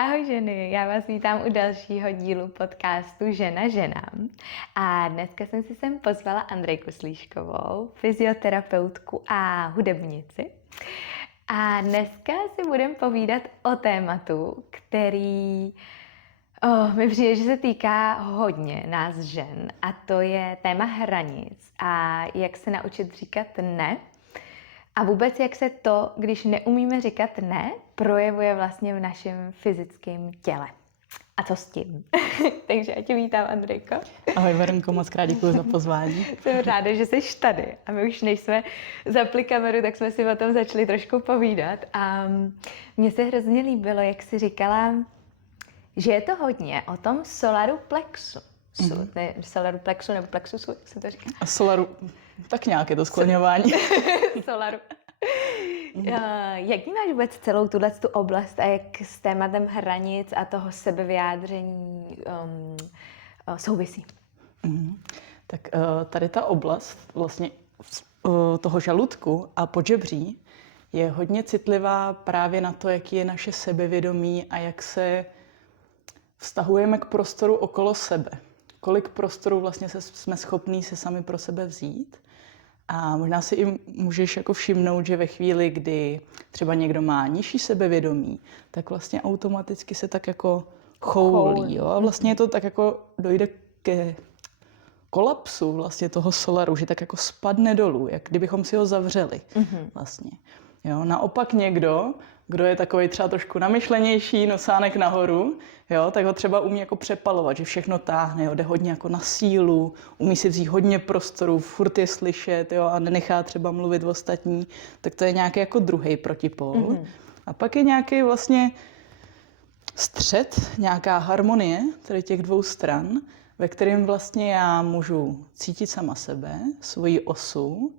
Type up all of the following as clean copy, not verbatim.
Ahoj ženy, já vás vítám u dalšího dílu podcastu Žena ženám. A dneska jsem si sem pozvala Andrejku Slíškovou, fyzioterapeutku a hudebnici. A dneska si budeme povídat o tématu, který mi přijde, že se týká hodně nás žen. A to je téma hranic a jak se naučit říkat ne. A vůbec jak se to, když neumíme říkat ne, projevuje vlastně v našem fyzickém těle. A co s tím? Takže já tě vítám, Andrejko. Ahoj Veronko, moc krát děkuji za pozvání. Jsem ráda, že jsi tady. A my už než jsme zapli kameru, tak jsme si o tom začali trošku povídat. A mně se hrozně líbilo, jak jsi říkala, že je to hodně o tom solaru plexu. Ne, solaru plexu nebo plexusu, jak se to říká? A solaru, tak nějak je to skloňování. Solaru. Jak máš vůbec celou tu oblast a jak s tématem hranic a toho sebevyjádření souvisí? Tak tady ta oblast vlastně toho žaludku a podžebří je hodně citlivá právě na to, jaký je naše sebevědomí a jak se vztahujeme k prostoru okolo sebe. Kolik prostoru vlastně jsme schopní se sami pro sebe vzít. A možná si i můžeš jako všimnout, že ve chvíli, kdy třeba někdo má nižší sebevědomí, tak vlastně automaticky se tak jako choulí. Jo? A vlastně to tak jako dojde ke kolapsu vlastně toho solaru, že tak jako spadne dolů, jak kdybychom si ho zavřeli vlastně. Jo? Naopak někdo, kdo je takový třeba trošku namyšlenější, nosánek nahoru, jo, tak ho třeba umí jako přepalovat, že všechno táhne, jo, jde hodně jako na sílu, umí si vzít hodně prostoru, furt je slyšet, jo, a nenechá třeba mluvit ostatní, tak to je nějaký jako druhý protipol. A pak je nějaký vlastně střed, nějaká harmonie tedy těch dvou stran, ve kterém vlastně já můžu cítit sama sebe, svoji osu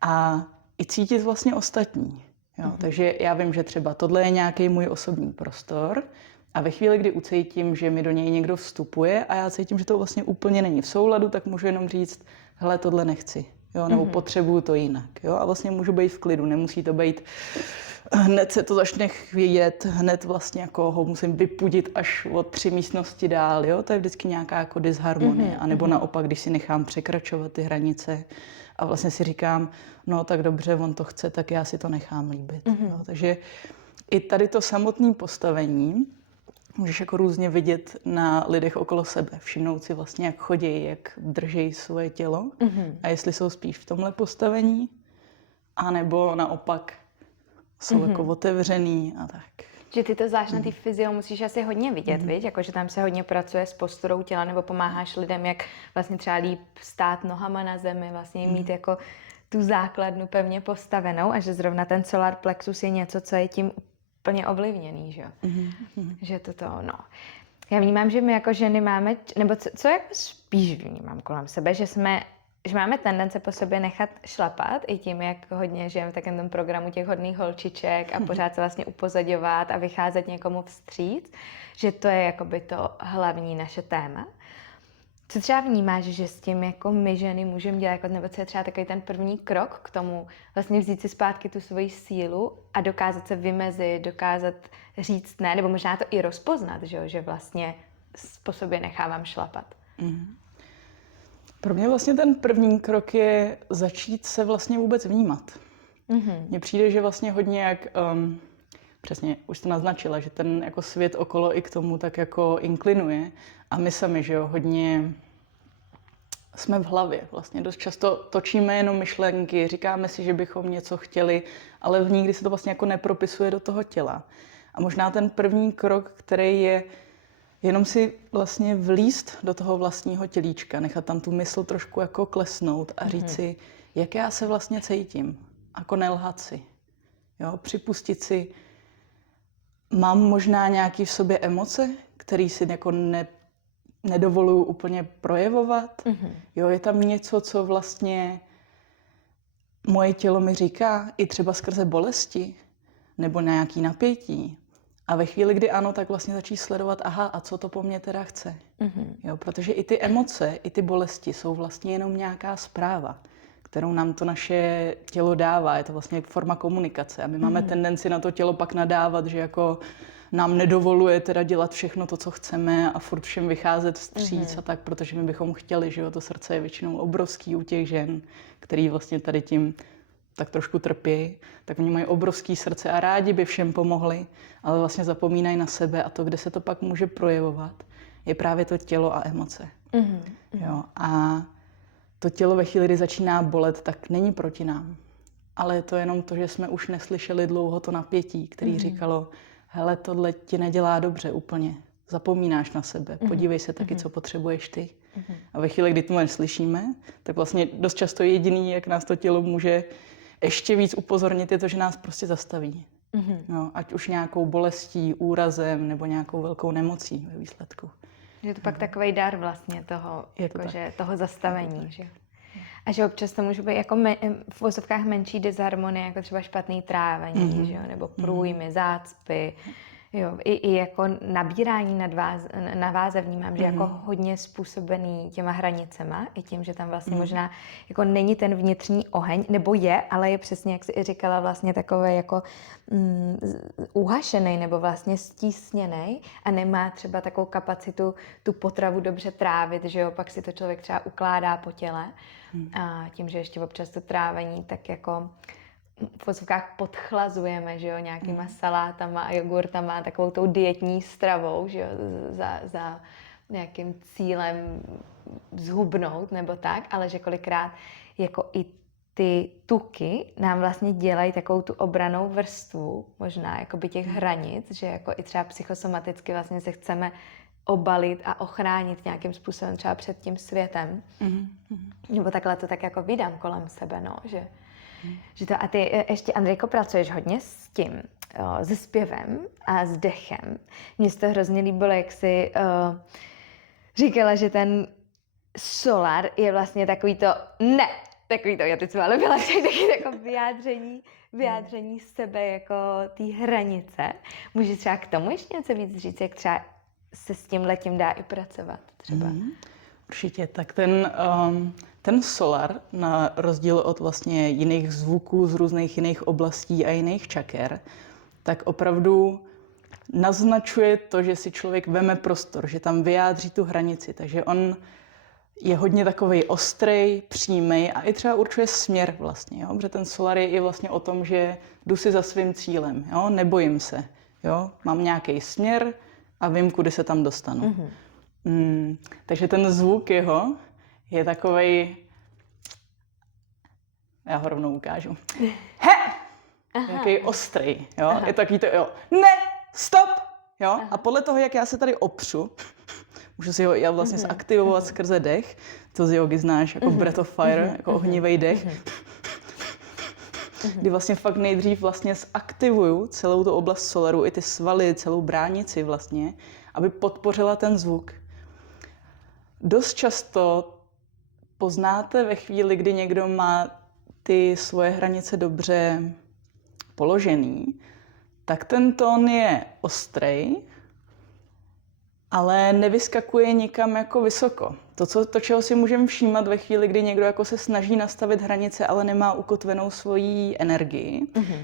a i cítit vlastně ostatní. Jo, takže já vím, že třeba tohle je nějaký můj osobní prostor a ve chvíli, kdy ucítím, že mi do něj někdo vstupuje a já cítím, že to vlastně úplně není v souladu, tak můžu jenom říct, hele, tohle nechci, jo, nebo potřebuju to jinak. Jo, a vlastně můžu být v klidu, nemusí to být, hned se to začne chvějet, hned vlastně jako ho musím vypudit až o 3 místnosti dál, jo, to je vždycky nějaká jako disharmonie, anebo naopak, když si nechám překračovat ty hranice a vlastně si říkám, no tak dobře, on to chce, tak já si to nechám líbit. Jo, takže i tady to samotné postavení můžeš jako různě vidět na lidech okolo sebe, všimnout si vlastně, jak chodí, jak drží svoje tělo a jestli jsou spíš v tomhle postavení, anebo naopak jsou jako otevřený a tak. Že ty to zvlášť na té fyzio musíš asi hodně vidět, viď? Jako, že tam se hodně pracuje s posturou těla nebo pomáháš lidem, jak vlastně třeba líp stát nohama na zemi, vlastně mít jako tu základnu pevně postavenou a že zrovna ten solar plexus je něco, co je tím úplně ovlivněný, že jo? Že no. Já vnímám, že my jako ženy máme, nebo co jako spíš vnímám kolem sebe, že máme tendence po sobě nechat šlapat i tím, jak hodně žijeme v takovém tom programu těch hodných holčiček a pořád se vlastně upozorňovat a vycházet někomu vstříc, že to je jakoby to hlavní naše téma. Co třeba vnímáš, že s tím jako my ženy můžeme dělat, jako, nebo co je třeba takový ten první krok k tomu vlastně vzít si zpátky tu svoji sílu a dokázat se vymezit, dokázat říct ne, nebo možná to i rozpoznat, že vlastně po sobě nechávám šlapat. Pro mě vlastně ten první krok je začít se vlastně vůbec vnímat. Mně přijde, že vlastně hodně jak, přesně, už jste naznačila, že ten jako svět okolo i k tomu tak jako inklinuje a my sami, že jo, hodně jsme v hlavě. Vlastně dost často točíme jenom myšlenky, říkáme si, že bychom něco chtěli, ale nikdy se to vlastně jako nepropisuje do toho těla. A možná ten první krok, který je jenom si vlastně vlízt do toho vlastního tělíčka, nechat tam tu mysl trošku jako klesnout a říct si, jak já se vlastně cítím. Jako nelhat si. Jo, připustit si, mám možná nějaký v sobě emoce, které si jako nedovoluju úplně projevovat. Jo, je tam něco, co vlastně moje tělo mi říká, i třeba skrze bolesti nebo nějaký napětí. A ve chvíli, kdy ano, tak vlastně začít sledovat, aha, a co to po mně teda chce. Jo, protože i ty emoce, i ty bolesti jsou vlastně jenom nějaká zpráva, kterou nám to naše tělo dává. Je to vlastně forma komunikace. A my máme tendenci na to tělo pak nadávat, že jako nám nedovoluje teda dělat všechno to, co chceme a furt všem vycházet vstříc a tak, protože my bychom chtěli, že jo, to srdce je většinou obrovský u těch žen, který vlastně tady tím tak trošku trpí, tak oni mají obrovský srdce a rádi by všem pomohli, ale vlastně zapomínají na sebe a to, kde se to pak může projevovat, je právě to tělo a emoce. Jo, a to tělo ve chvíli, kdy začíná bolet, tak není proti nám. Ale je to jenom to, že jsme už neslyšeli dlouho to napětí, který říkalo, hele, tohle ti nedělá dobře úplně, zapomínáš na sebe, podívej se taky, co potřebuješ ty. A ve chvíli, kdy to neslyšíme, tak vlastně dost často jediný, jak nás to tělo může ještě víc upozornit, je to, že nás prostě zastaví. No, ať už nějakou bolestí, úrazem nebo nějakou velkou nemocí ve výsledku. Je to pak takový dar vlastně toho, toho zastavení, že? A že občas to může být jako v vozovkách menší disharmonie, jako třeba špatný trávení, že jo? Nebo průjmy, zácpy. Jo, i jako nabírání na váze vnímám, že jako hodně způsobený těma hranicema, i tím, že tam vlastně možná jako není ten vnitřní oheň, nebo je, ale je přesně, jak jsi i říkala, vlastně takový jako uhašený nebo vlastně stísněný a nemá třeba takovou kapacitu tu potravu dobře trávit, že jo, pak si to člověk třeba ukládá po těle a tím, že ještě občas to trávení tak jako v vozovkách podchlazujeme, že jo, nějakýma salátama a jogurtama, takovou tou dietní stravou, že jo, za nějakým cílem zhubnout nebo tak, ale že kolikrát jako i ty tuky nám vlastně dělají takovou tu obranou vrstvu, možná jakoby těch hranic, že jako i třeba psychosomaticky vlastně se chceme obalit a ochránit nějakým způsobem třeba před tím světem. Nebo takhle to tak jako vydám kolem sebe, no, že to, a ty ještě, Andrejko, pracuješ hodně s tím, se zpěvem a s dechem. Mně se to hrozně líbilo, jak jsi říkala, že ten solar je vlastně takový to, já teď jsem ale byla taky jako vyjádření sebe jako té hranice. Můžeš třeba k tomu ještě něco víc říct, jak třeba se s tímhletím dá i pracovat třeba? Určitě, tak ten solar, na rozdíl od vlastně jiných zvuků z různých jiných oblastí a jiných čaker, tak opravdu naznačuje to, že si člověk veme prostor, že tam vyjádří tu hranici. Takže on je hodně takovej ostrej, přímej a i třeba určuje směr vlastně, jo? Protože ten solar je i vlastně o tom, že jdu si za svým cílem, jo? Nebojím se, jo? Mám nějaký směr a vím, kudy se tam dostanu. Takže ten zvuk jeho je takovej, já ho rovnou ukážu. Jaký ostrý, jo? Je takový to, jo, ne, stop, jo? A podle toho, jak já se tady opřu, můžu si ho vlastně zaktivovat skrze dech, to z jogy znáš jako breath of fire, jako ohnivý dech, kdy vlastně fakt nejdřív vlastně zaktivuju celou tu oblast solaru, i ty svaly, celou bránici vlastně, aby podpořila ten zvuk. Dost často poznáte ve chvíli, kdy někdo má ty svoje hranice dobře položený, tak ten tón je ostrej, ale nevyskakuje nikam jako vysoko. To, čeho si můžeme všímat ve chvíli, kdy někdo jako se snaží nastavit hranice, ale nemá ukotvenou svoji energii,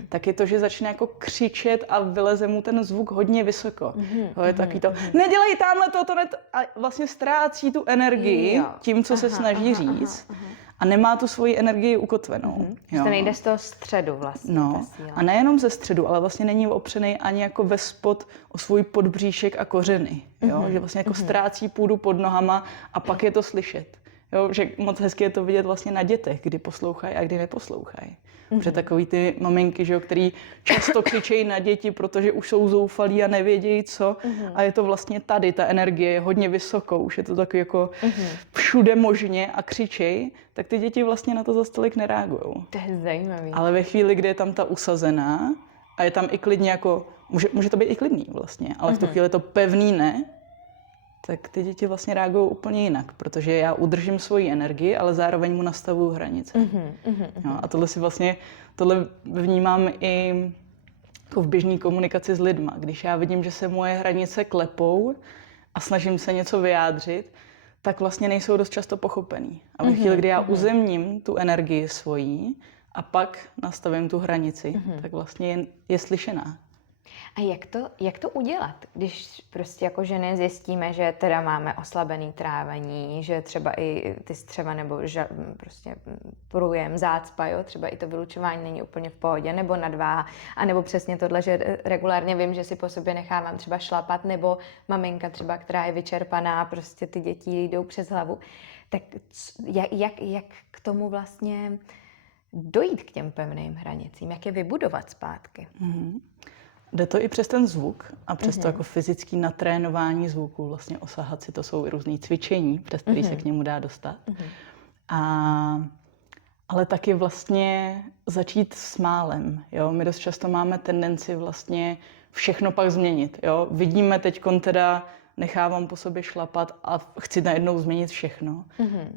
tak je to, že začne jako křičet a vyleze mu ten zvuk hodně vysoko. Je taky to, nedělej tamhle to a vlastně ztrácí tu energii tím, co se snaží říct. A nemá tu svoji energii ukotvenou. Že to nejde z toho středu vlastně. No, a nejenom ze středu, ale vlastně není opřený ani jako ve spod o svůj podbříšek a kořeny. Jo? Že vlastně jako ztrácí půdu pod nohama a pak je to slyšet. Jo? Že moc hezky je to vidět vlastně na dětech, kdy poslouchají a kdy neposlouchají. Protože takový ty maminky, že jo, který často křičejí na děti, protože už jsou zoufalí a nevědějí co. A je to vlastně tady, ta energie je hodně vysokou, už je to takový jako všude možně a křičej, tak ty děti vlastně na to zas tolik nereagujou. To je zajímavý. Ale ve chvíli, kdy je tam ta usazená a je tam i klidně jako, může to být i klidný vlastně, ale v tu chvíli to pevný ne, tak ty děti vlastně reagují úplně jinak, protože já udržím svoji energii, ale zároveň mu nastavuju hranice. No, a tohle vnímám i jako v běžné komunikaci s lidma. Když já vidím, že se moje hranice klepou a snažím se něco vyjádřit, tak vlastně nejsou dost často pochopený. A ve chvíli, kdy já uzemním tu energii svojí a pak nastavím tu hranici, tak vlastně je slyšená. A jak to udělat, když prostě jako ženy zjistíme, že teda máme oslabený trávení, že třeba i ty střeva nebo prostě průjem, zácpa, jo, třeba i to vylučování není úplně v pohodě, nebo nadváha, anebo přesně tohle, že regulárně vím, že si po sobě nechávám třeba šlapat, nebo maminka třeba, která je vyčerpaná, prostě ty děti jdou přes hlavu. Tak jak k tomu vlastně dojít k těm pevným hranicím, jak je vybudovat zpátky? Jde to i přes ten zvuk a přes to jako fyzické natrénování zvuku, vlastně osahat si, to jsou i různý cvičení, přes který se k němu dá dostat. Ale taky vlastně začít s málem. Jo? My dost často máme tendenci vlastně všechno pak změnit. Jo? Vidíme teďkon teda, nechávám po sobě šlapat a chci najednou změnit všechno.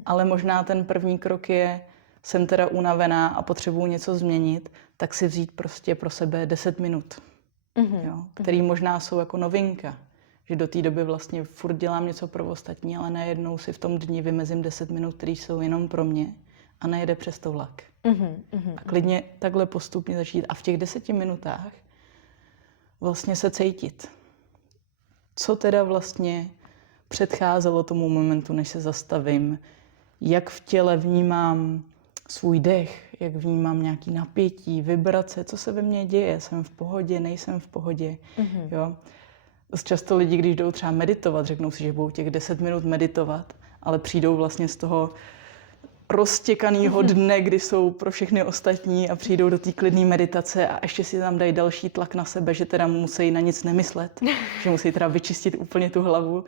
Ale možná ten první krok je, jsem teda unavená a potřebuji něco změnit, tak si vzít prostě pro sebe 10 minut. Jo, který možná jsou jako novinka. Že do té doby vlastně furt dělám něco pro ostatní, ale najednou si v tom dni vymezím 10 minut, které jsou jenom pro mě a nejede přes to vlak. A klidně takhle postupně začít a v těch 10 minutách vlastně se cítit. Co teda vlastně předcházelo tomu momentu, než se zastavím, jak v těle vnímám svůj dech, jak vnímám nějaký napětí, vibrace, co se ve mně děje, jsem v pohodě, nejsem v pohodě. Jo? Dost často lidi, když jdou třeba meditovat, řeknou si, že budou těch 10 minut meditovat, ale přijdou vlastně z toho roztěkanýho dne, kdy jsou pro všechny ostatní a přijdou do té klidné meditace a ještě si tam dají další tlak na sebe, že teda musí na nic nemyslet, že musí teda vyčistit úplně tu hlavu,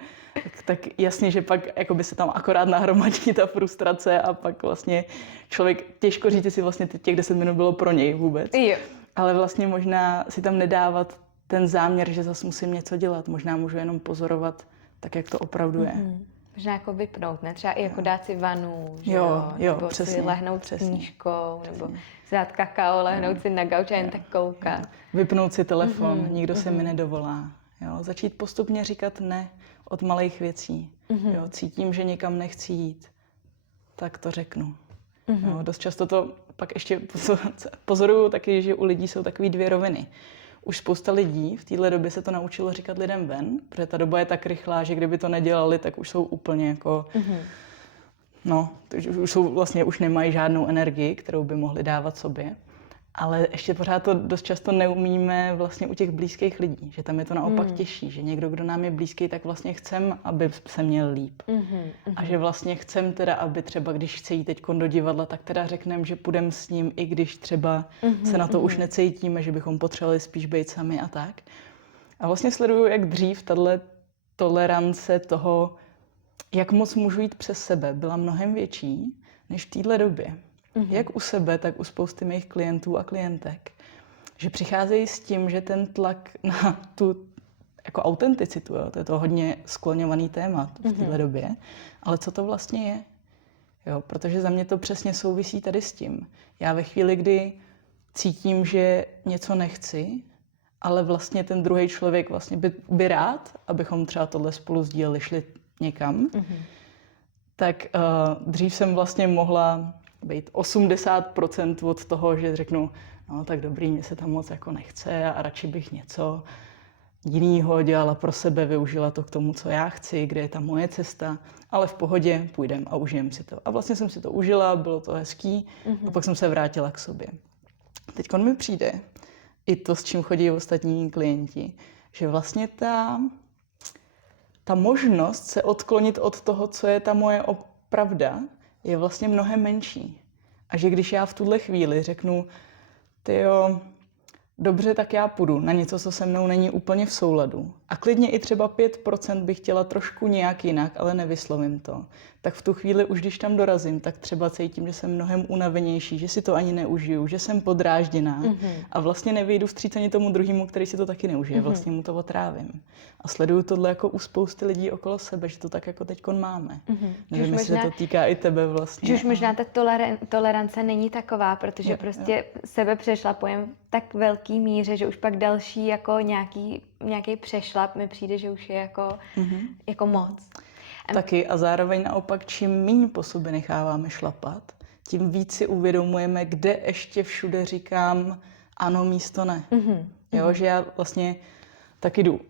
tak jasně, že pak jakoby se tam akorát nahromadí ta frustrace a pak vlastně člověk, těžko říct, jestli vlastně těch 10 minut bylo pro něj vůbec, ale vlastně možná si tam nedávat ten záměr, že zase musím něco dělat, možná můžu jenom pozorovat tak, jak to opravdu je. Možná jako vypnout, ne? Třeba i jako dát si vanu, že jo, nebo přesně, si lehnout s knížkou, nebo si dát kakao, lehnout si na gauč a jen tak koukat. Vypnout si telefon, nikdo se mi nedovolá. Jo? Začít postupně říkat ne od malých věcí. Jo? Cítím, že někam nechci jít, tak to řeknu. Jo? Dost často to pak ještě pozoruju taky, že u lidí jsou takové dvě roviny. Už spousta lidí v téhle době se to naučilo říkat lidem ven, protože ta doba je tak rychlá, že kdyby to nedělali, tak už jsou úplně jako... No, už jsou vlastně, už nemají žádnou energii, kterou by mohli dávat sobě. Ale ještě pořád to dost často neumíme vlastně u těch blízkých lidí, že tam je to naopak těžší, že někdo, kdo nám je blízký, tak vlastně chcem, aby se měl líp. A že vlastně chcem teda, aby třeba, když chce jít teď do divadla, tak teda řekneme, že půjdeme s ním, i když třeba se na to už necítíme, že bychom potřebovali spíš být sami a tak. A vlastně sleduju, jak dřív tahle tolerance toho, jak moc můžu jít přes sebe, byla mnohem větší než v téhle době. Jak u sebe, tak u spousty mých klientů a klientek. Že přicházejí s tím, že ten tlak na tu jako autenticitu, jo, to je to hodně skloňovaný téma v téhle době, ale co to vlastně je? Jo, protože za mě to přesně souvisí tady s tím. Já ve chvíli, kdy cítím, že něco nechci, ale vlastně ten druhý člověk vlastně by rád, abychom třeba tohle spolu sdíleli, šli někam, tak dřív jsem vlastně mohla být 80% od toho, že řeknu, no tak dobrý, mě se tam moc jako nechce a radši bych něco jinýho dělala pro sebe, využila to k tomu, co já chci, kde je ta moje cesta, ale v pohodě půjdem a užijem si to. A vlastně jsem si to užila, bylo to hezký a pak jsem se vrátila k sobě. Teď mi přijde i to, s čím chodí ostatní klienti, že vlastně ta možnost se odklonit od toho, co je ta moje pravda, je vlastně mnohem menší. A že když já v tuhle chvíli řeknu, tyjo, dobře, tak já půjdu na něco, co se mnou není úplně v souladu. A klidně i třeba 5% bych chtěla trošku nějak jinak, ale nevyslovím to. Tak v tu chvíli už když tam dorazím, tak třeba cítím, že jsem mnohem unavenější, že si to ani neužiju, že jsem podrážděná a vlastně nevyjdu vstříc ani tomu druhému, který si to taky neužije. Vlastně mu to otrávím. A sleduju tohle jako u spousty lidí okolo sebe, že to tak jako teďkon máme. Nevím, jestli se to týká i tebe vlastně. Že už možná ta tolerance není taková, protože prostě sebe přešlapujeme v tak velký míře, že už pak další jako nějaký přešlap mi přijde, že už je jako moc. Taky a zároveň naopak, čím míň po sobě necháváme šlapat, tím víc si uvědomujeme, kde ještě všude říkám ano místo ne. Jo, že já vlastně Tak jdu.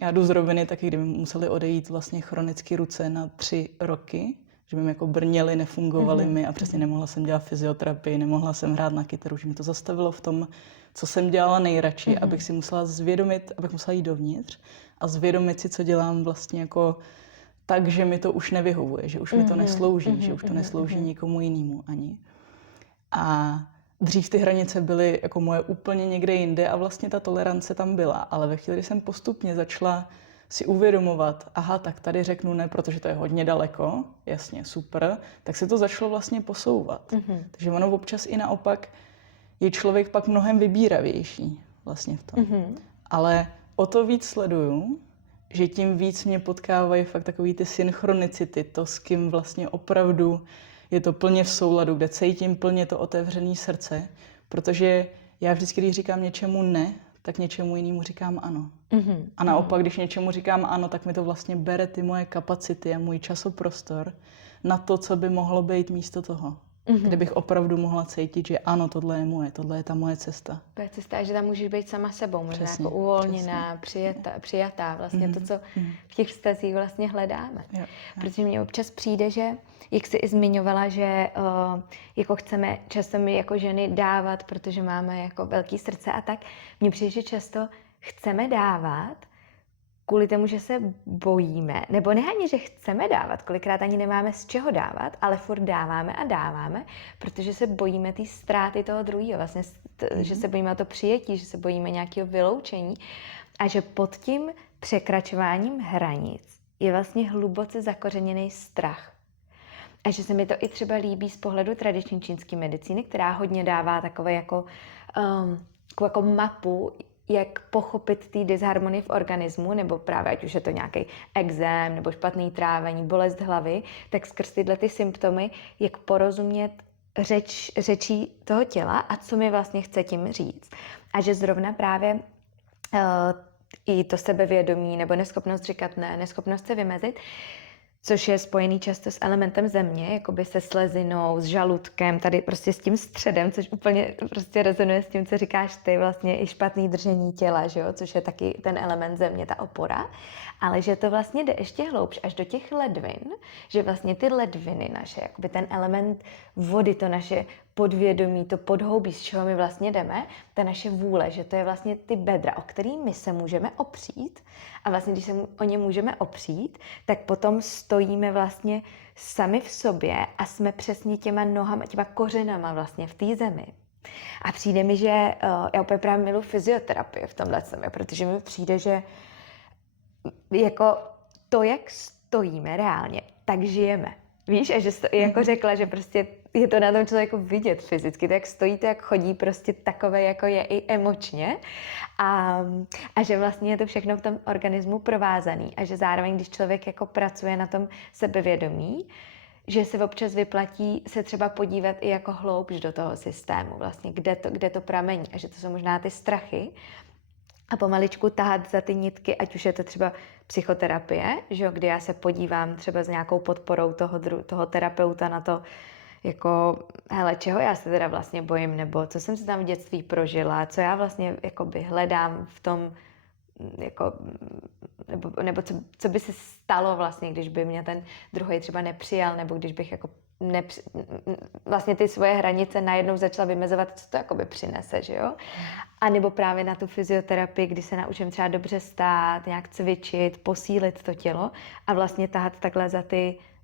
Já jdu z roviny taky, kdy mi museli odejít vlastně chronicky ruce na 3 roky, že mi jako brněly, nefungovaly mi a přesně nemohla jsem dělat fyzioterapii, nemohla jsem hrát na kytaru, že mi to zastavilo v tom, co jsem dělala nejradši, abych si musela zvědomit, abych musela jít dovnitř a zvědomit si, co dělám vlastně jako tak, že mi to už nevyhovuje, že už mi to neslouží, že už to neslouží nikomu jinému ani. A dřív ty hranice byly jako moje úplně někde jinde a vlastně ta tolerance tam byla, ale ve chvíli, kdy jsem postupně začala si uvědomovat, aha, tak tady řeknu ne, protože to je hodně daleko, jasně, super, tak se to začalo vlastně posouvat. Takže ono občas i naopak je člověk pak mnohem vybíravější vlastně v tom. Ale o to víc sleduju, že tím víc mě potkávají fakt takový ty synchronicity, to s kým vlastně opravdu je to plně v souladu, kde cítím plně to otevřené srdce, protože já vždycky, když říkám něčemu ne, tak něčemu jinému říkám ano. A naopak, když něčemu říkám ano, tak mi to vlastně bere ty moje kapacity a můj časoprostor na to, co by mohlo být místo toho. Kde bych opravdu mohla cítit, že ano, tohle je moje, tohle je ta moje cesta. To je cesta, že tam můžeš být sama sebou, možná Přesně, jako uvolněná, přijatá, vlastně to, co v těch vztazích vlastně hledáme. Jo. Protože mně občas přijde, že, jak jsi i zmiňovala, že jako chceme často my jako ženy dávat, protože máme jako velký srdce a tak, mně přijde, že často chceme dávat kvůli tomu, že se bojíme, nebo ne ani, že chceme dávat, kolikrát ani nemáme z čeho dávat, ale furt dáváme a dáváme, protože se bojíme té ztráty toho druhého, vlastně, že se bojíme o to přijetí, že se bojíme nějakého vyloučení a že pod tím překračováním hranic je vlastně hluboce zakořeněný strach. A že se mi to i třeba líbí z pohledu tradiční čínské medicíny, která hodně dává takové jako mapu, jak pochopit ty disharmonie v organismu, nebo právě ať už je to nějaký ekzém, nebo špatný trávení, bolest hlavy, tak skrz tyhle ty symptomy, jak porozumět řečí toho těla a co mi vlastně chce tím říct. A že zrovna právě i to sebevědomí, nebo neschopnost říkat ne, neschopnost se vymezit, což je spojený často s elementem země, jakoby se slezinou, s žaludkem, tady prostě s tím středem, což úplně prostě rezonuje s tím, co říkáš ty, vlastně i špatný držení těla, že jo? Což je taky ten element země, ta opora, ale že to vlastně jde ještě hloubš až do těch ledvin, že vlastně ty ledviny naše, jakoby ten element vody, to naše podvědomí, to podhoubí, z čeho my vlastně jdeme, ta naše vůle, že to je vlastně ty bedra, o který my se můžeme opřít a vlastně, když se o ně můžeme opřít, tak potom stojíme vlastně sami v sobě a jsme přesně těma nohama, těma kořenama vlastně v té zemi. A přijde mi, že já úplně právě miluji fyzioterapii v tomhle sami, protože mi přijde, že jako to, jak stojíme reálně, tak žijeme. Víš, a že jako řekla, že prostě je to na tom člověku vidět fyzicky, to jak stojí, to jak chodí, prostě takové, jako je i emočně a že vlastně je to všechno v tom organismu provázaný a že zároveň, když člověk jako pracuje na tom sebevědomí, že se občas vyplatí se třeba podívat i jako hloubš do toho systému, vlastně, kde to pramení a že to jsou možná ty strachy, a pomaličku tahat za ty nitky, ať už je to třeba psychoterapie, že jo, kdy já se podívám třeba s nějakou podporou toho terapeuta na to, jako, hele, čeho já se teda vlastně bojím, nebo co jsem si tam v dětství prožila, co já vlastně jakoby hledám v tom, jako, nebo co by se stalo vlastně, když by mě ten druhý třeba nepřijal, nebo když bych jako vlastně ty svoje hranice najednou začala vymezovat, co to jakoby přinese, že jo? A nebo právě na tu fyzioterapii, kdy se naučím třeba dobře stát, nějak cvičit, posílit to tělo a vlastně tahat takhle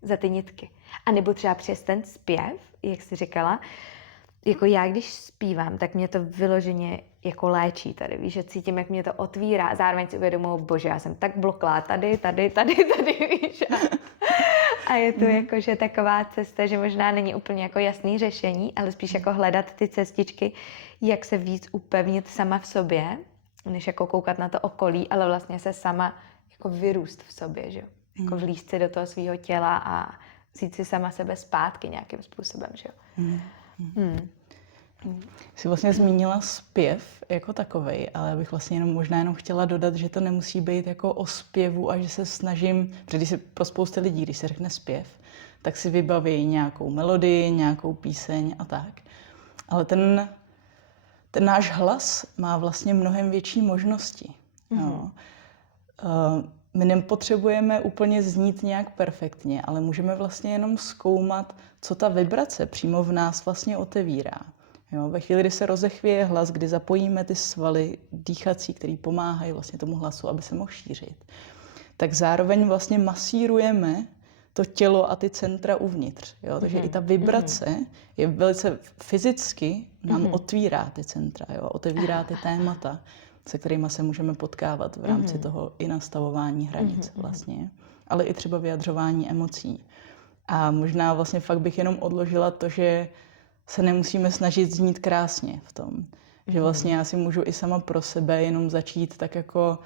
za ty nitky. A nebo třeba přes ten zpěv, jak jsi říkala, jako já, když zpívám, tak mě to vyloženě jako léčí tady, víš, že cítím, jak mě to otvírá, zároveň si uvědomuji, bože, já jsem tak bloklá tady, víš. A je to jako, že taková cesta, že možná není úplně jako jasný řešení, ale spíš jako hledat ty cestičky, jak se víc upevnit sama v sobě, než jako koukat na to okolí, ale vlastně se sama jako vyrůst v sobě, že jo. Jako vlízt si do toho svého těla a vzít si sama sebe zpátky nějakým způsobem, že jo. Jsi vlastně zmínila zpěv jako takovej, ale já bych vlastně možná jenom chtěla dodat, že to nemusí být jako o zpěvu a že se snažím, protože když se pro spousty lidí, když se řekne zpěv, tak si vybaví nějakou melodii, nějakou píseň a tak. Ale ten náš hlas má vlastně mnohem větší možnosti. Jo. My nepotřebujeme úplně znít nějak perfektně, ale můžeme vlastně jenom zkoumat, co ta vibrace přímo v nás vlastně otevírá. Jo, ve chvíli, kdy se rozechvěje hlas, kdy zapojíme ty svaly dýchací, které pomáhají vlastně tomu hlasu, aby se mohl šířit, tak zároveň vlastně masírujeme to tělo a ty centra uvnitř. Jo? Takže i ta vibrace je velice fyzicky nám otvírá ty centra, jo? Otevírá ty témata, se kterými se můžeme potkávat v rámci toho i nastavování hranic vlastně, ale i třeba vyjadřování emocí. A možná vlastně fakt bych jenom odložila to, že se nemusíme snažit znít krásně v tom. Že vlastně já si můžu i sama pro sebe jenom začít tak jako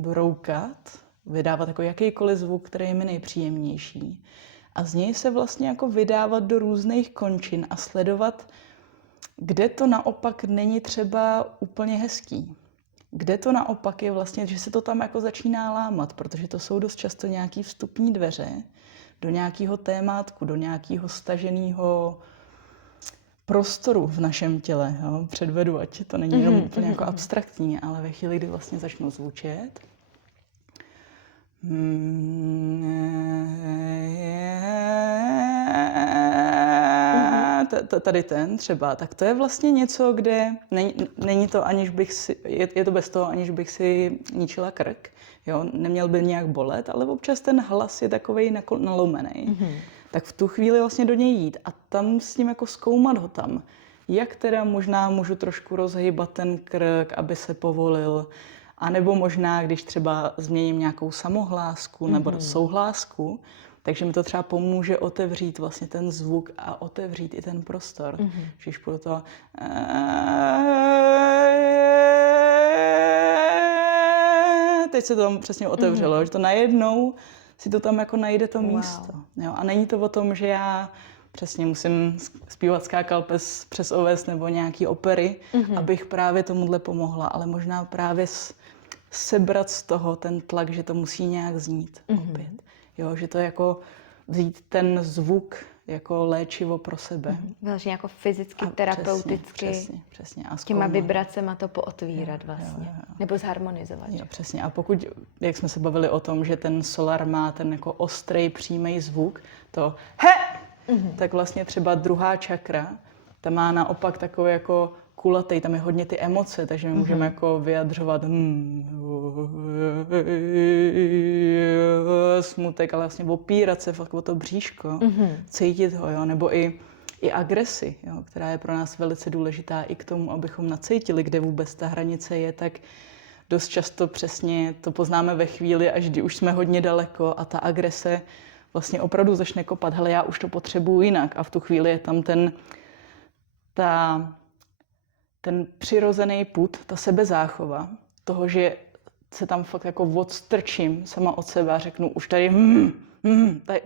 broukat, vydávat jako jakýkoliv zvuk, který je mi nejpříjemnější. A z něj se vlastně jako vydávat do různých končin a sledovat, kde to naopak není třeba úplně hezký. Kde to naopak je vlastně, že se to tam jako začíná lámat, protože to jsou dost často nějaký vstupní dveře do nějakého témátku, do nějakého staženého prostoru v našem těle. Jo? Předvedu, ať to není jenom úplně jako abstraktní, ale ve chvíli, kdy vlastně začnu zvučet, tady ten třeba, tak to je vlastně něco, kde není to, aniž bych si, je to bez toho, aniž bych si ničila krk, jo, neměl by nějak bolet, ale občas ten hlas je takovej nalomený. Tak v tu chvíli vlastně do něj jít a tam s ním jako zkoumat ho tam. Jak teda možná můžu trošku rozhýbat ten krk, aby se povolil, a nebo možná, když třeba změním nějakou samohlásku nebo souhlásku, takže mi to třeba pomůže otevřít vlastně ten zvuk a otevřít i ten prostor. Když půjdu to teď se to tam přesně otevřelo, že to najednou si to tam jako najde to místo. Jo? A není to o tom, že já přesně musím zpívat Skákal pes přes oves nebo nějaký opery, abych právě tomuhle pomohla, ale možná právě sebrat z toho ten tlak, že to musí nějak znít opět. Jo, že to je jako vzít ten zvuk jako léčivo pro sebe. Vlastně jako fyzicky, terapeuticky. Přesně. A těma vibracema to pootvírat vlastně. Jo. Nebo zharmonizovat. Jo, přesně. A pokud, jak jsme se bavili o tom, že ten solar má ten jako ostrý, přímý zvuk, to tak vlastně třeba druhá čakra, ta má naopak takový jako kulatý, tam je hodně ty emoce, takže my můžeme jako vyjadřovat smutek, ale vlastně opírat se fakt o to bříško, cítit ho, jo? Nebo i agresi, jo? Která je pro nás velice důležitá i k tomu, abychom nacítili, kde vůbec ta hranice je, tak dost často přesně to poznáme ve chvíli, až kdy už jsme hodně daleko a ta agrese vlastně opravdu začne kopat, hele, já už to potřebuju jinak a v tu chvíli je tam ten přirozený pud, ta sebezáchova, toho, že se tam fakt jako odstrčím sama od sebe a řeknu, už tady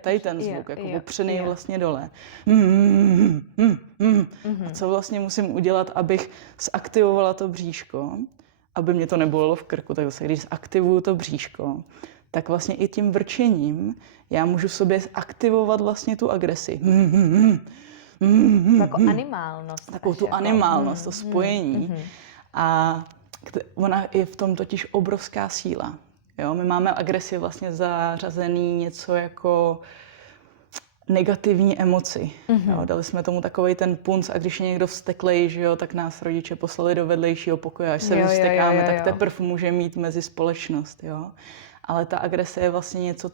tady ten zvuk, jako opřený vlastně dole. A co vlastně musím udělat, abych zaktivovala to bříško, aby mě to nebolelo v krku, tak zase, když zaktivuju to bříško, tak vlastně i tím vrčením já můžu sobě zaktivovat vlastně tu agresi. Jako animálnost. Takovou tu animálnost, to spojení. A ona je v tom totiž obrovská síla. Jo? My máme agresi vlastně zařazený něco jako negativní emoci. Jo? Dali jsme tomu takovej ten punc a když je někdo vzteklej, že jo, tak nás rodiče poslali do vedlejšího pokoje, až se vyvztekáme, tak teprv může mít mezi společnost. Jo? Ale ta agrese je vlastně něco,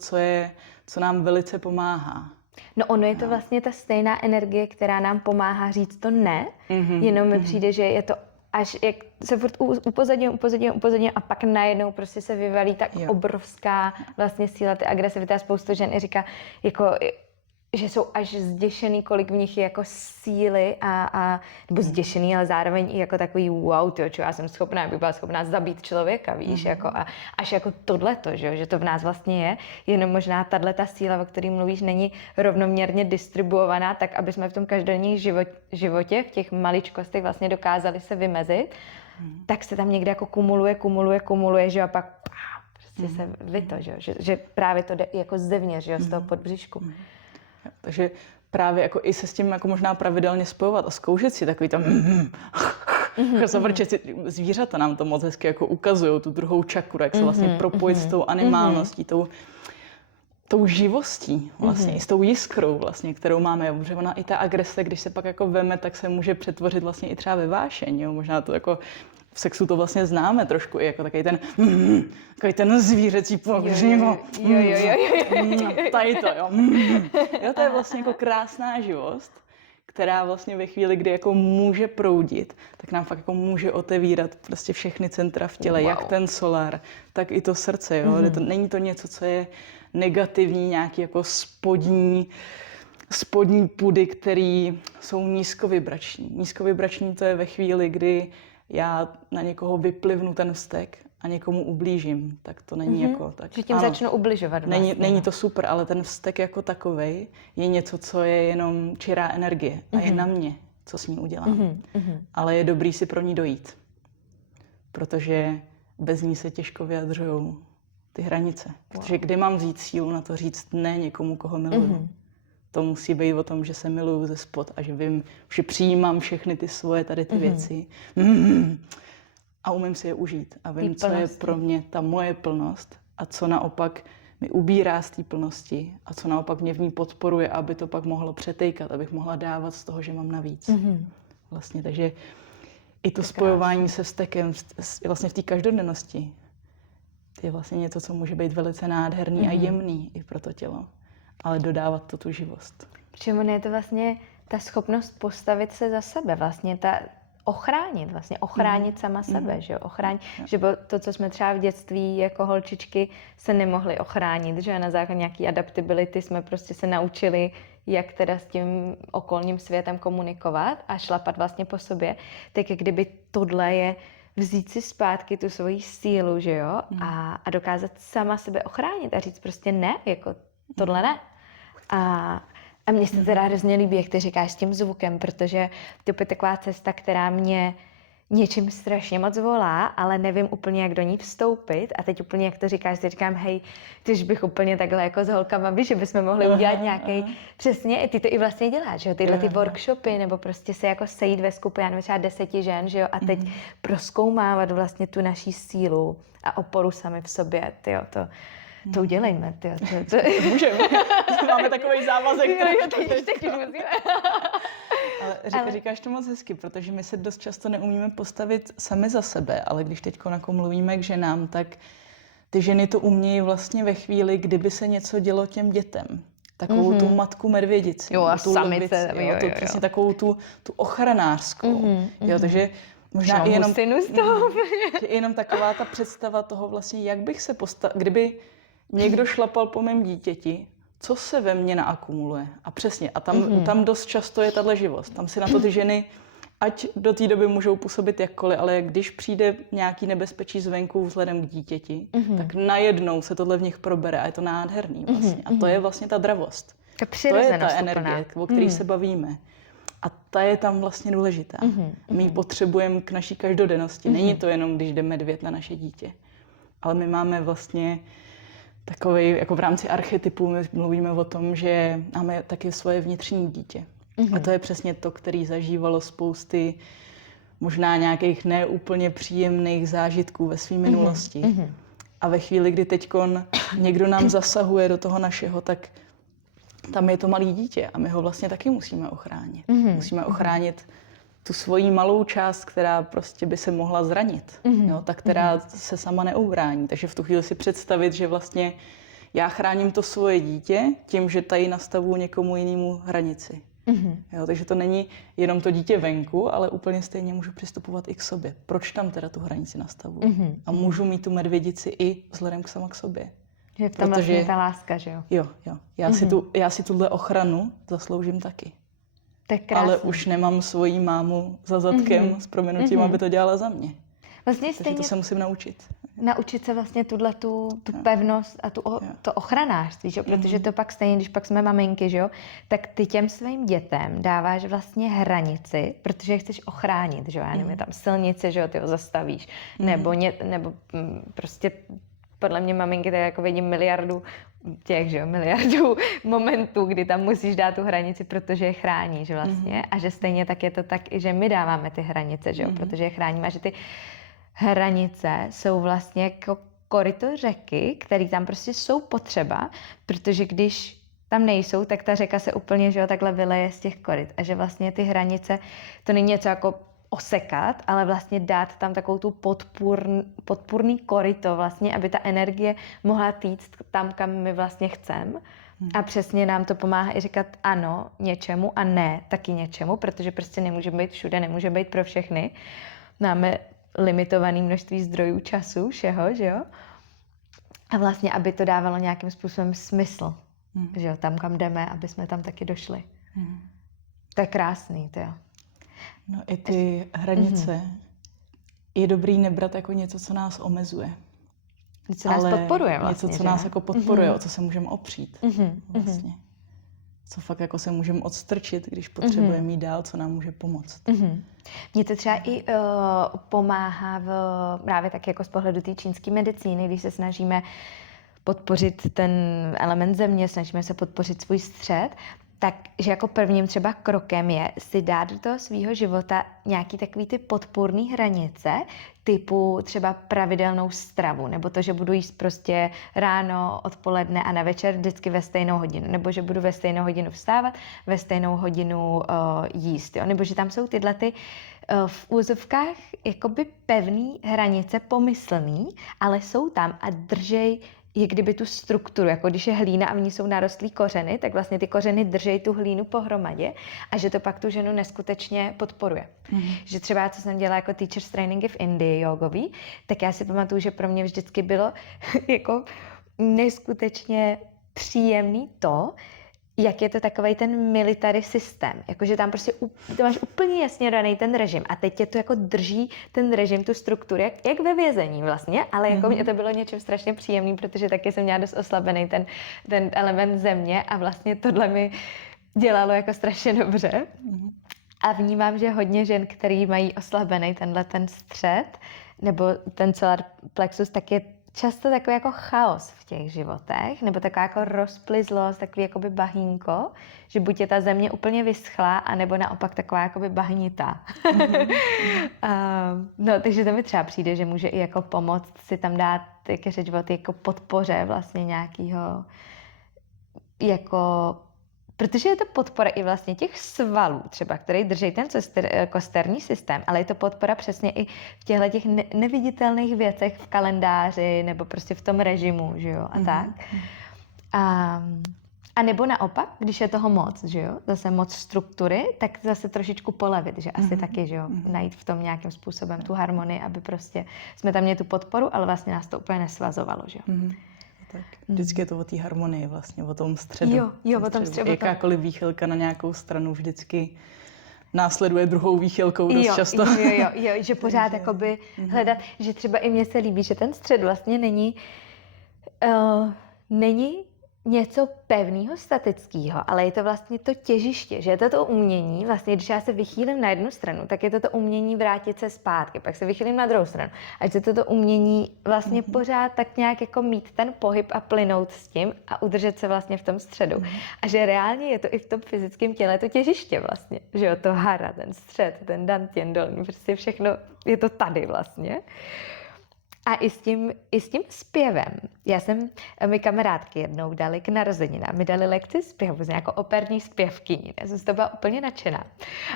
co nám velice pomáhá. No ono je to vlastně ta stejná energie, která nám pomáhá říct to ne, jenom mi přijde, že je to až jak se furt upozadím a pak najednou prostě se vyvalí tak obrovská vlastně síla té agresivity a spoustu žen i říká, jako, že jsou až zděšený, kolik v nich je jako síly nebo zděšený, ale zároveň i jako takový wow, čo, já jsem schopná, bych byla schopná zabít člověka, víš, jako a až jako tohleto, že to v nás vlastně je, jenom možná tato síla, o které mluvíš, není rovnoměrně distribuovaná, tak aby jsme v tom každodenním životě, v těch maličkostech vlastně dokázali se vymezit, tak se tam někde jako kumuluje, že a pak prostě se vyto, že právě to jde jako zevnitř, že z toho podbříšku. Takže právě jako i se s tím jako možná pravidelně spojovat a zkoušet si takový tam Protože zvířata nám to moc hezky jako ukazují, tu druhou čakru, jak se vlastně propojit s tou animálností, tou živostí, vlastně i s tou jiskrou, vlastně, kterou máme. Protože ona i ta agrese, když se pak jako veme, tak se může přetvořit vlastně i třeba ve vášeň. Jo? Možná to jako v sexu to vlastně známe trošku, i jako takový ten zvířecí pokřik. Tady to, jo. Jo, to je vlastně jako krásná živost, která vlastně ve chvíli, kdy jako může proudit, tak nám fakt jako může otevírat prostě všechny centra v těle, jak ten solar, tak i to srdce. Jo? Není to něco, co je negativní, nějaký jako spodní pudy, které jsou nízkovibrační. Nízkovibrační to je ve chvíli, kdy já na někoho vyplivnu ten vztek a někomu ublížím, tak to není jako tak. Že tím začnu ubližovat vlastně. Není to super, ale ten vztek jako takovej je něco, co je jenom čirá energie a je na mě, co s ní udělám. Ale je dobrý si pro ní dojít, protože bez ní se těžko vyjadřují ty hranice. Protože kdy mám vzít sílu na to říct ne někomu, koho miluju. To musí být o tom, že se miluju ze spod a že vím, že přijímám všechny ty svoje tady ty věci. A umím si je užít. A vím, co je pro mě ta moje plnost a co naopak mi ubírá z té plnosti a co naopak mě v ní podporuje, aby to pak mohlo přetejkat, abych mohla dávat z toho, že mám navíc. Vlastně, takže i to spojování se vztekem vlastně v té každodennosti je vlastně něco, co může být velice nádherný a jemný i pro to tělo, ale dodávat to tu živost. Protože je to vlastně ta schopnost postavit se za sebe, vlastně ta ochránit sama sebe, že jo, že to, co jsme třeba v dětství jako holčičky se nemohli ochránit, že na základě nějaký adaptability jsme prostě se naučili, jak teda s tím okolním světem komunikovat a šlapat vlastně po sobě, tak kdyby tohle je vzít si zpátky tu svoji sílu, že jo, a dokázat sama sebe ochránit a říct prostě ne, jako tohle ne. A mně se teda hrozně líbí, jak ty říkáš s tím zvukem, protože to je taková cesta, která mě něčím strašně moc volá, ale nevím úplně, jak do ní vstoupit. A teď úplně, jak to říkáš, si říkám, hej, tyž bych úplně takhle jako s holkama, víš, že bychom mohli udělat nějaký přesně, ty to i vlastně děláš, že jo, tyhle ty workshopy, nebo prostě se jako sejít ve skupině, třeba 10 žen, že jo, a teď prozkoumávat vlastně tu naší sílu a oporu sami v sobě, tyjo, to udělejme, tyjo. Můžeme, máme takový závazek. Teď musíme. Ale říkáš to moc hezky, protože my se dost často neumíme postavit sami za sebe, ale když teď mluvíme k ženám, tak ty ženy to umějí vlastně ve chvíli, kdyby se něco dělo těm dětem. Takovou tu matku medvědici. Jo, a tu samice. Levici, přesně takovou tu ochranářskou. Jo, takže možná i jenom taková ta představa toho vlastně, jak bych se kdyby někdo šlapal po mém dítěti, co se ve mně naakumuluje. A přesně, a tam dost často je tahle živost. Tam si na to ty ženy, ať do té doby můžou působit jakkoliv, ale když přijde nějaký nebezpečí zvenku vzhledem k dítěti, tak najednou se tohle v nich probere a je to nádherný vlastně. A to je vlastně ta dravost. To je ta energie, o které se bavíme. A ta je tam vlastně důležitá. My ji potřebujeme k naší každodennosti. Není to jenom, když jde medvěd na naše dítě. Ale my máme vlastně takový, jako v rámci archetypů my mluvíme o tom, že máme taky svoje vnitřní dítě. A to je přesně to, který zažívalo spousty možná nějakých neúplně příjemných zážitků ve své minulosti. A ve chvíli, kdy teďkon někdo nám zasahuje do toho našeho, tak tam je to malé dítě a my ho vlastně taky musíme ochránit. Musíme ochránit tu svoji malou část, která prostě by se mohla zranit, jo, ta, která se sama neubrání. Takže v tu chvíli si představit, že vlastně já chráním to svoje dítě tím, že tady nastavuju někomu jinému hranici. Jo, takže to není jenom to dítě venku, ale úplně stejně můžu přistupovat i k sobě. Proč tam teda tu hranici nastavuju? A můžu mít tu medvědici i vzhledem sama k sobě. Že v tom vlastně ta láska, že jo? Jo. Já si tuhle ochranu zasloužím taky. Ale už nemám svoji mámu za zadkem s prominutím, aby to dělala za mě. Vlastně takže to se musím naučit. Naučit se vlastně tu pevnost a to ochranářství, že? Protože to pak stejně, když pak jsme maminky, že jo, tak ty těm svým dětem dáváš vlastně hranici, protože je chceš ochránit, že jo, já nevím, je tam silnice, že jo, ty ho zastavíš, nebo prostě podle mě maminky, tak jako vidím miliardu miliardu momentů, kdy tam musíš dát tu hranici, protože je chráníš vlastně. A že stejně tak je to tak i, že my dáváme ty hranice, že jo, protože je chráníme. A že ty hranice jsou vlastně jako koryto řeky, které tam prostě jsou potřeba, protože když tam nejsou, tak ta řeka se úplně, že jo, takhle vyleje z těch koryt. A že vlastně ty hranice, to není něco jako osekat, ale vlastně dát tam takovou tu podpůrný koryto vlastně, aby ta energie mohla týct tam, kam my vlastně chceme. A přesně nám to pomáhá i říkat ano něčemu a ne taky něčemu, protože prostě nemůže být všude, nemůže být pro všechny. Máme limitované množství zdrojů, času, všeho, že jo? A vlastně, aby to dávalo nějakým způsobem smysl, že jo, tam, kam jdeme, aby jsme tam taky došli. To je krásný, to jo. No i ty hranice je dobrý nebrat jako něco, co nás omezuje. Co nás podporuje vlastně, něco, co nás jako podporuje, o co se můžeme opřít. Vlastně. Co fakt jako se můžeme odstrčit, když potřebujeme jít dál, co nám může pomoct. Mně to třeba i pomáhá právě tak jako z pohledu té čínské medicíny, když se snažíme podpořit ten element země, snažíme se podpořit svůj střed, takže jako prvním třeba krokem je si dát do toho svýho života nějaký takový ty podpůrný hranice, typu třeba pravidelnou stravu, nebo to, že budu jíst prostě ráno, odpoledne a na večer vždycky ve stejnou hodinu, nebo že budu ve stejnou hodinu vstávat, ve stejnou hodinu jíst, jo? Nebo že tam jsou tyhle ty v úzovkách jakoby pevný hranice pomyslný, ale jsou tam a držej je kdyby tu strukturu, jako když je hlína a v ní jsou narostlý kořeny, tak vlastně ty kořeny držej tu hlínu pohromadě a že to pak tu ženu neskutečně podporuje. Že třeba, co jsem dělala jako teacher's trainingy v Indii jogový, tak já si pamatuju, že pro mě vždycky bylo jako neskutečně příjemný to, jak je to takovej ten military systém. Jakože tam prostě to máš úplně jasně daný ten režim a teď tě to jako drží ten režim, tu strukturu, jak ve vězení vlastně, ale jako mě to bylo něčím strašně příjemným, protože taky jsem měla dost oslabený ten element země a vlastně tohle mi dělalo jako strašně dobře. A vnímám, že hodně žen, který mají oslabený ten střed nebo ten solar plexus, tak je často takový jako chaos v těch životech, nebo taková jako rozplizlost, takový jakoby bahínko, že buď je ta země úplně vyschlá, anebo naopak taková jakoby bahnitá. No, takže to mi třeba přijde, že může i jako pomoct si tam dát jak život jako podpoře vlastně nějakýho jako protože je to podpora i vlastně těch svalů třeba, který drží ten kosterní systém, ale je to podpora přesně i v těchto těch neviditelných věcech v kalendáři nebo prostě v tom režimu, že jo, a tak. A nebo naopak, když je toho moc, že jo, zase moc struktury, tak zase trošičku polevit, že asi taky, že jo, najít v tom nějakým způsobem tu harmonii, aby prostě jsme tam měli tu podporu, ale vlastně nás to úplně nesvazovalo, že jo. Tak. Vždycky je to o té harmonii vlastně, o tom středu. Jo, o tom středu. Jakákoliv výchylka na nějakou stranu vždycky následuje druhou výchylkou dost často. Jo, že pořád jakoby hledat, že třeba i mně se líbí, že ten střed vlastně není něco pevného, statického, ale je to vlastně to těžiště, že je to umění, vlastně když já se vychýlím na jednu stranu, tak je to umění vrátit se zpátky, pak se vychýlím na druhou stranu. Ať je to umění vlastně pořád tak nějak jako mít ten pohyb a plynout s tím a udržet se vlastně v tom středu. A že reálně je to i v tom fyzickém těle to těžiště vlastně, že jo, to hara, ten střed, ten dantian dolní, prostě všechno je to tady vlastně. A i s tím zpěvem. Mi kamarádky jednou dali k narozeninám, mi dali lekci zpěvu z nějakou operní zpěvkyní. Já jsem z toho byla úplně nadšená.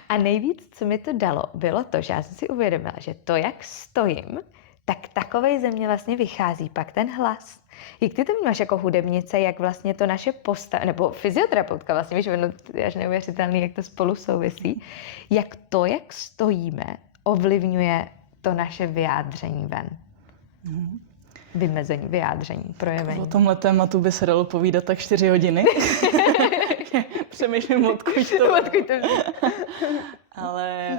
A nejvíc, co mi to dalo, bylo to, že já jsem si uvědomila, že to, jak stojím, tak takovej ze mě vlastně vychází pak ten hlas. Jak ty to vnímáš jako hudebnice, jak vlastně to naše nebo fyzioterapeutka vlastně, víš, je až neuvěřitelný, jak to spolu souvisí, jak to, jak stojíme, ovlivňuje to naše vyjádření ven. Vymezení, vyjádření, projevení. O tomhle tématu by se dalo povídat tak 4 hodiny. Přemýšlím, odkud to. Ale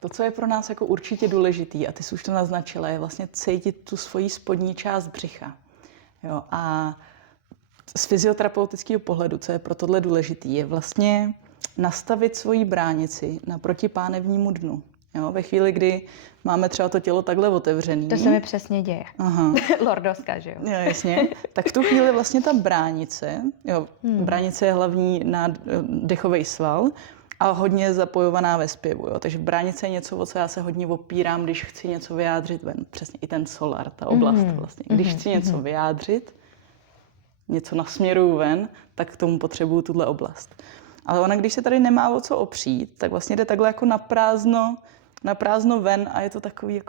to, co je pro nás jako určitě důležitý, a ty jsi už to naznačila, je vlastně cítit tu svoji spodní část břicha. Jo, a z fyzioterapeutického pohledu, co je pro tohle důležitý, je vlastně nastavit svoji bránici naproti pánevnímu dnu. Jo, ve chvíli, kdy máme třeba to tělo takhle otevřený. To se mi přesně děje. Aha. Lordoska, že jo? Jo, jasně. Tak v tu chvíli vlastně ta bránice, bránice je hlavní dechový sval a hodně zapojovaná ve zpěvu. Jo. Takže bránice je něco, o co já se hodně opírám, když chci něco vyjádřit ven. Přesně i ten solar, ta oblast vlastně. Když chci něco vyjádřit, něco nasměruju ven, tak k tomu potřebuju tuhle oblast. Ale ona, když se tady nemá o co opřít, tak vlastně jde takhle jako na prázdno ven a je to takový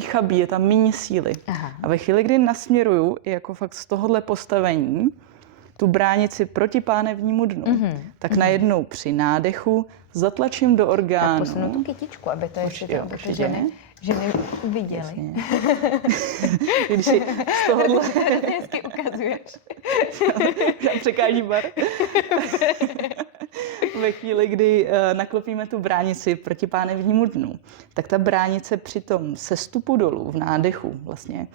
chabý, je tam méně síly. Aha. A ve chvíli, kdy nasměruju jako fakt z tohohle postavení tu bránici proti pánevnímu dnu, tak najednou při nádechu zatlačím do Tak orgánu. posunu tu kytičku, aby to ještě jo, tam, určitě. ženy viděly. Jasně. Když si z tohohle To hezky ukazuješ. překáží bar. Ve chvíli, kdy naklopíme tu bránici proti pánevnímu dnu, tak ta bránice při tom sestupu dolů v nádechu vlastně,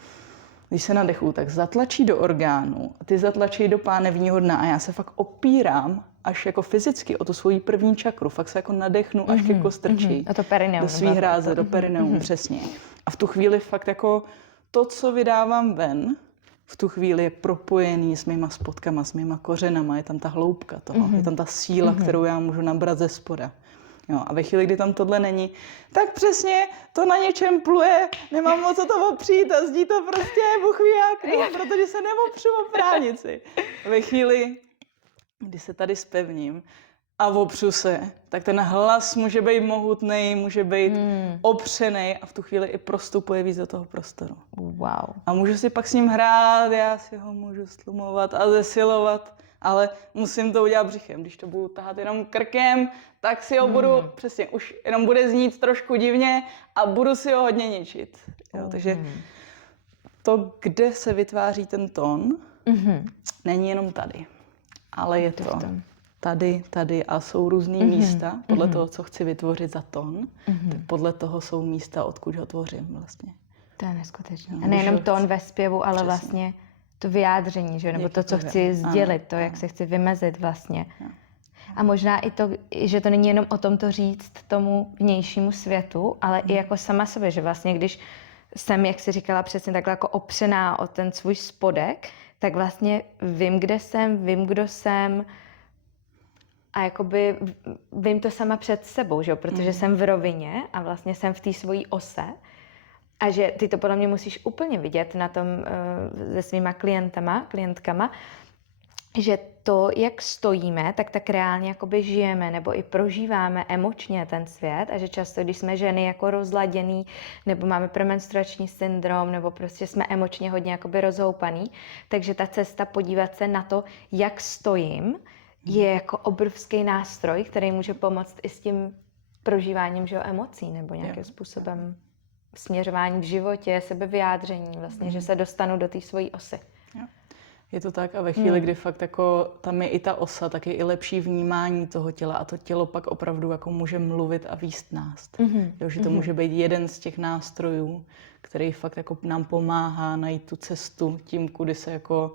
když se nadechu, tak zatlačí do orgánu, ty zatlačí do pánevního dna a já se fakt opírám až jako fyzicky o tu svoji první čakru, fakt se jako nadechnu až ke kostrči. A to perineum. Do svý hráze, do perineum, přesně. A v tu chvíli fakt jako to, co vydávám ven, v tu chvíli je propojený s mýma spodkama, s mýma kořenama, je tam ta hloubka toho, je tam ta síla, kterou já můžu nabrat ze spoda. Jo, a ve chvíli, kdy tam tohle není, tak přesně to na něčem pluje, nemám moc o to opřít a zdí to prostě buchví jak, protože se neopřu o bránici. Ve chvíli, kdy se tady spevním a opřu se, tak ten hlas může být mohutný, může být opřený a v tu chvíli i prostupuje víc do toho prostoru. Wow. A můžu si pak s ním hrát, já si ho můžu stlumovat a zesilovat, ale musím to udělat břichem. Když to budu tahat jenom krkem, tak si ho budu, přesně, už jenom bude znít trošku divně a budu si ho hodně ničit. Jo, takže to, kde se vytváří ten tón, není jenom tady, ale je to tady a jsou různý místa, podle toho, co chci vytvořit za tón, tak podle toho jsou místa, odkud ho tvořím vlastně. To je neskutečné. No, A nejenom můžu- tón ve zpěvu, ale Přesně. vlastně to vyjádření, že? Nebo Jak to, je co to chci ano, sdělit, to, jak ano. se chci vymezit vlastně. A možná i to, že to není jenom o tom to říct tomu vnějšímu světu, ale i jako sama sobě, že vlastně když jsem, jak jsi říkala, přesně takhle jako opřená o ten svůj spodek, tak vlastně vím, kde jsem, vím, kdo jsem a jakoby vím to sama před sebou, že jo? Protože jsem v rovině a vlastně jsem v té svojí ose. A že ty to podle mě musíš úplně vidět na tom se svýma klientkama, že to, jak stojíme, tak reálně jakoby žijeme nebo i prožíváme emočně ten svět a že často, když jsme ženy jako rozladěný nebo máme premenstruační syndrom nebo prostě jsme emočně hodně jakoby rozhoupaný, takže ta cesta podívat se na to, jak stojím, je jako obrovský nástroj, který může pomoct i s tím prožíváním, že jo, emocí nebo nějakým způsobem směřování v životě, sebevyjádření, vlastně, že se dostanu do té svojí osy. Je to tak a ve chvíli, kdy fakt jako tam je i ta osa, tak je i lepší vnímání toho těla a to tělo pak opravdu jako může mluvit a víst nás. Jo, že to může být jeden z těch nástrojů, který fakt jako nám pomáhá najít tu cestu tím, kudy se jako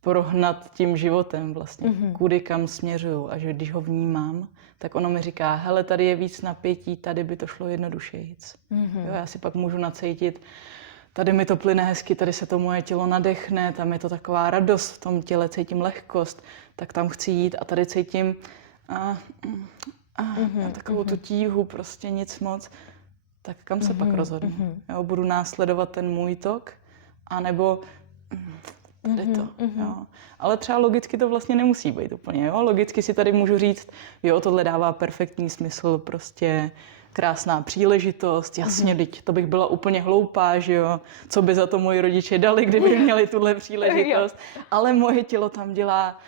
prohnat tím životem vlastně, kudy kam směřuju a že když ho vnímám, tak ono mi říká, hele, tady je víc napětí, tady by to šlo jednodušejc. Jo, já si pak můžu nacítit, tady mi to plyne hezky, tady se to moje tělo nadechne, tam je to taková radost v tom těle, cítím lehkost, tak tam chci jít a tady cítím a takovou tu tíhu, prostě nic moc. Tak kam se pak rozhodnu? Jo, budu následovat ten můj tok, anebo tady to. Jo. Ale třeba logicky to vlastně nemusí být úplně. Jo. Logicky si tady můžu říct, jo, tohle dává perfektní smysl, prostě krásná příležitost, jasně, teď to bych byla úplně hloupá, že jo, co by za to moji rodiče dali, kdyby měli tuhle příležitost, ale moje tělo tam dělá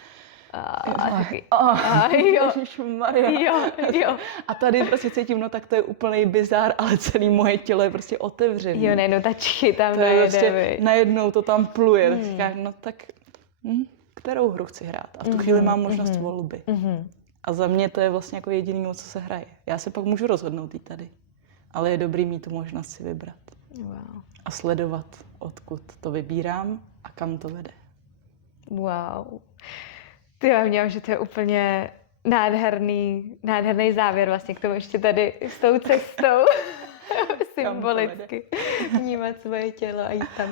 Jo. A tady prostě cítím, no tak to je úplný bizár, ale celé moje tělo je prostě otevřené. Jo, najednou ta čichy tam to je najede, prostě, najednou to tam pluje, tak říkáš, no tak kterou hru chci hrát? A v tu chvíli mám možnost volby. A za mě to je vlastně jako jediný, o co se hraje. Já se pak můžu rozhodnout jít tady, ale je dobrý mít tu možnost si vybrat. Wow. A sledovat, odkud to vybírám a kam to vede. Wow. Ty já vnímám, že to je úplně nádherný závěr vlastně k tomu ještě tady s tou cestou symbolicky vnímat svoje tělo a jít tam,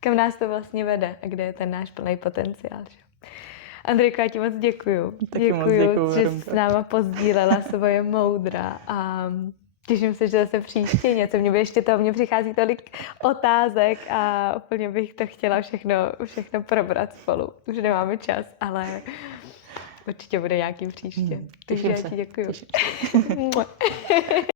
kam nás to vlastně vede a kde je ten náš plný potenciál. Že? Andrejko, já ti moc děkuju. Taky moc děkuju, že jsi s náma pozdílela svoje moudra a těším se, že zase příště něco. Mně přichází tolik otázek a úplně bych to chtěla všechno probrat spolu. Už nemáme čas, ale určitě bude nějaký příště. Takže já ti děkuju.